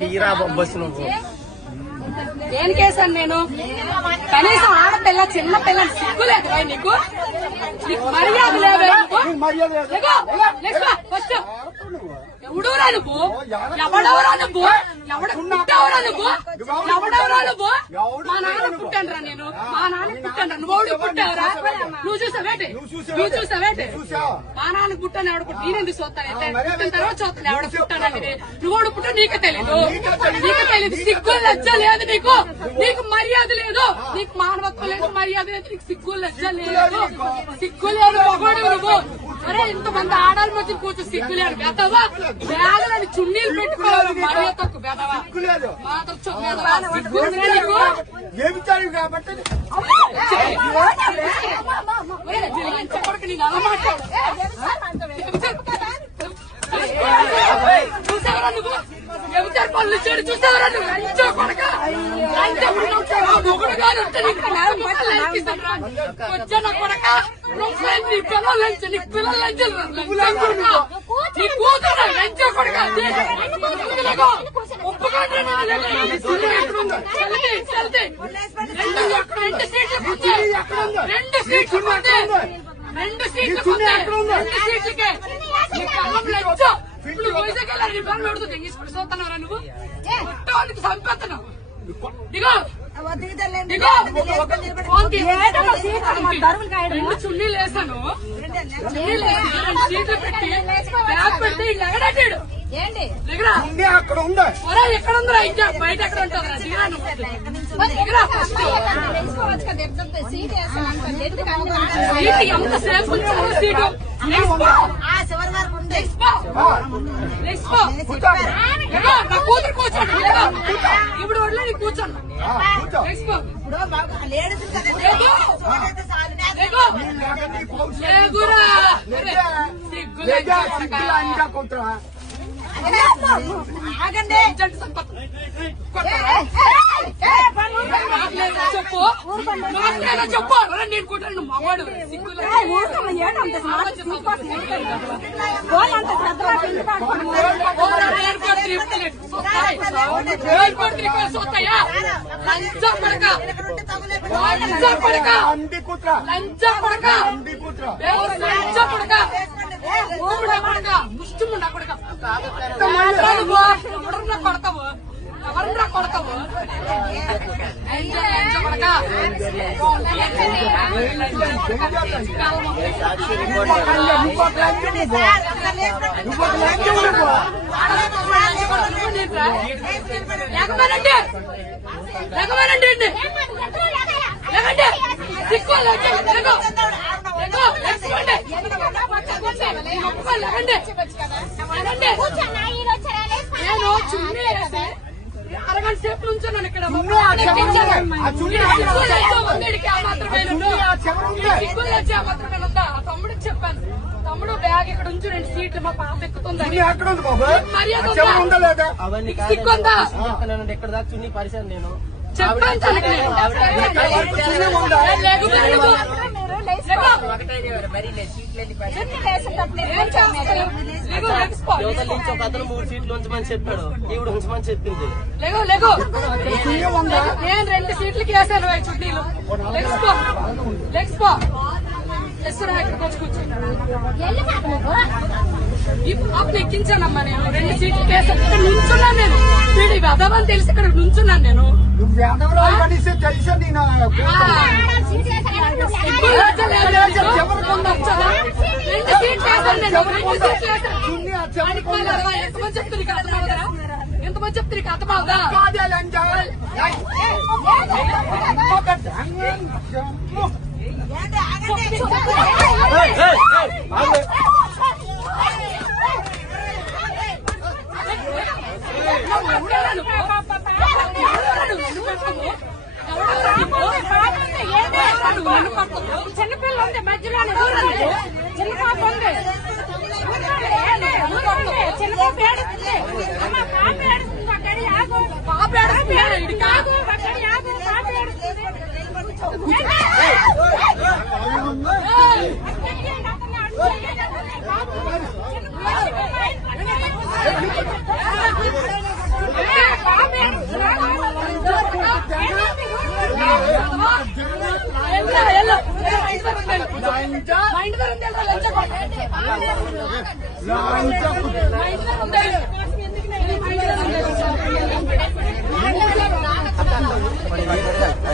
తీరా బస్సు నువ్వు దేనికేసాను నేను? కనీసం ఆడపిల్ల చిన్న పిల్లని సిగ్గులేదు నీకు? మర్యాద లేదా? ఎవడవరా నువ్వు? ఎవడవరా నువ్వు? పుట్టావరా నువ్వు? ఎవడవరా నువ్వు? మా నాన్న పుట్టానురా నేను. మా నాన్న పుట్టాను. నువ్వు పుట్టావరా? నువ్వు చూసావేంటి? నువ్వు చూసావేంటి? మా నాన్నకు పుట్టాను. ఎవడు పుట్టి నేనెందుకు చూస్తానైతే? పుట్టిన తర్వాత చూస్తాను ఎవడ పుట్టానని. నువ్వు పుట్టా నీకు తెలీదు. నీకు తెలీదు. సిగ్గు లజ్జ లేదు నీకు. నీకు మర్యాద లేదు. నీకు మానవత్వం లేదు, మర్యాద లేదు. నీకు సిగ్గు లజ్జ లేదు. సిగ్గు లేదు మగోడు నువ్వు. అరే ఇంతమంది ఆడాల మధ్య కూర్చో సిగ్గు లేదు. బెదవా బ్యాగులని చున్నీలు పెట్టుకోవాలి. మర్యాద తక్కువ బెదవా. చెప్పడానికి నేను అలా మాట్లాడు. చూసావరా నువ్వు? ఎవరు పనులు చేయడు చూసావరా నువ్వు? లంచో కొడక మొగుడు గారు వచ్చా నా కొడక. నీ పిల్లలు లంచ్, నీ పిల్లలు లంచలు నీ కూతురు లంచో కొడక. ఒప్పుకోండి. రెండు సీట్లకే ఇప్పుడు వైజాగ్ వెళ్ళాలి. నీ పిల్లలు పెడుతుంది తీసుకుని చూస్తున్నారా నువ్వు? వాళ్ళకి చంపేస్తున్నావు. దిగో రెండు చున్నీలు వేసాను. సీట్లు పెట్టి బ్యాగ్ పెట్టి ఎగడాడు. ఎక్కడ ఉందా? ఎక్కడ ఉందిరా? ఇంకా బయట ఎక్కడ ఉంటుందిరా? సీటు ఎంతసేపు ఉంచాలి? సీటు నా కూతురు కూర్చోండి. ఇప్పుడు వడ్లే నీ కూర్చోండి. చెప్పు చెప్పు. నేను కూర్చొని నువ్వు మగవాడు సోతాయా? లంచ పడక లంచ పడక లంచ పడక లంచ పడక ముష్టిముండ కొడక. ఎవరన్నా కొడతావు? ఎవరన్నా కొడతావు? లేకపోయినండి లేకపోయినండి లేకండి సిక్కు నేను చున్నీ అరగంట సేపు నుంచున్నాను ఇక్కడ. తమ్ముడికి చెప్పాను, తమ్ముడు బ్యాగ్ ఇక్కడ ఉంచు, 2 సీట్లు మా పాప ఎక్కుతుంది. సిక్కుందా ఎక్కడ దాకా చున్నీ పరిచయం నేను చెప్పాను. ఒక అతను 3 సీట్లు ఉంచమని చెప్పాడు, ఈవిడ ఉంచమని చెప్పింది. నేను 2 సీట్లకి వేసాను చుట్టీలు. ఇక్కడికి వచ్చి కూర్చున్నాను. ఈ పాపను ఎక్కించానమ్మా నేను. 2 సీట్లు కేసు ఇక్కడ నుంచున్నాను నేను. వీడి వెదవని తెలిసి ఇక్కడ నుంచున్నాను నేను. 2 సీట్లు ఎంతమంది చెప్తుంది అర్థమవుతారా? ఎంతమంది చెప్తుంది అర్థమవుతా? చిన్నపిల్ల ఉంది మధ్యలో, చిన్న పాప ఉంది, చిన్న పాప ఏడుస్తుంది, పాప ఏడుస్తుంది, అక్కడి ఆగు, పాప ఏడుస్తుంది, ఆగు, అక్కడి ఆగు, పాప ఏడుస్తుంది. లంచా మా ఇంటి దగ్గర ఉంది ఏంట్రా లంచా కొట్టు. లంచా మా ఇంటి దగ్గర ఉంది.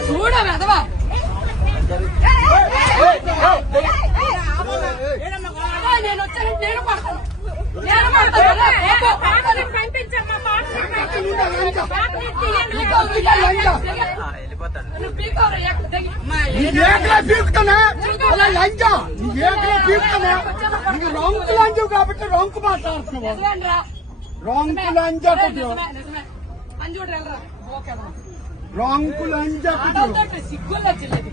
చూడ వెదవా నేను వచ్చాను నేను పడతాను నేను పడతాను పంపించమ్మా ఏకలా పీకుతానా అలా లంచా ఏకలా పీకుతానా నీకు రొంకు లంచు కాబట్టి రొంకు మాట్లాడుతున్నావు రొంకు లంచా కొట్టు రొంకు లంచా కొట్టు సిగ్గుల్లో చిల్లది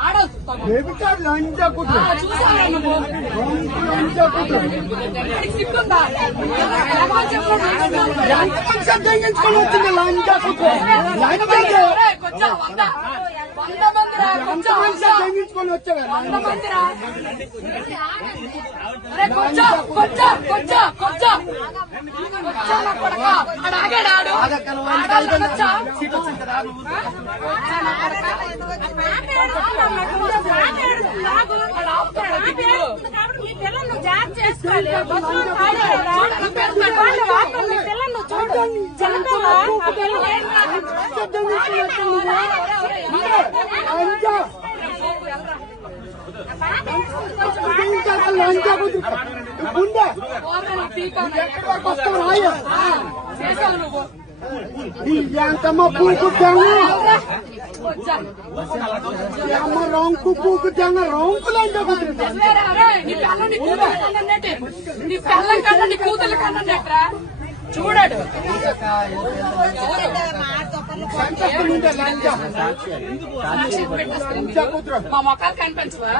ఆడవుతా ఏమిటా లంచా కొట్టు రొంకు లంచా కొట్టు సిగ్గుందా ఎంత మనిషి తెగించుకొని వచ్చింది లంచా కొట్టు లంచా కొంచెం వంద మందిరా ఎంత కొంచెం మనిషి తెగించుకొని వచ్చావా 100 మందిరా అరే కొంచెం కొంచెం కొంచెం కొంచెం నా కొడక ఆడ ఆగాడు మీ పిల్లలు జాబ్ చేసుకోవాలి పిల్లలు చూడు లంచా కొట్టు గుండె ఎక్కడి వరకు వస్తావు రాయ చేసావు నువ్వు ఎంతమ్మ పూకు తెంగ అమ్మ రొంకు పూకు తెంగ రొంకు లంచా కొట్టు నీ పిల్ల నీ కూతురు కన్నట్టే నీ పిల్ల కన్నా నీ కూతురు కన్నట్రా చూడాడు లంచా మా మొక్కలు కనిపించవా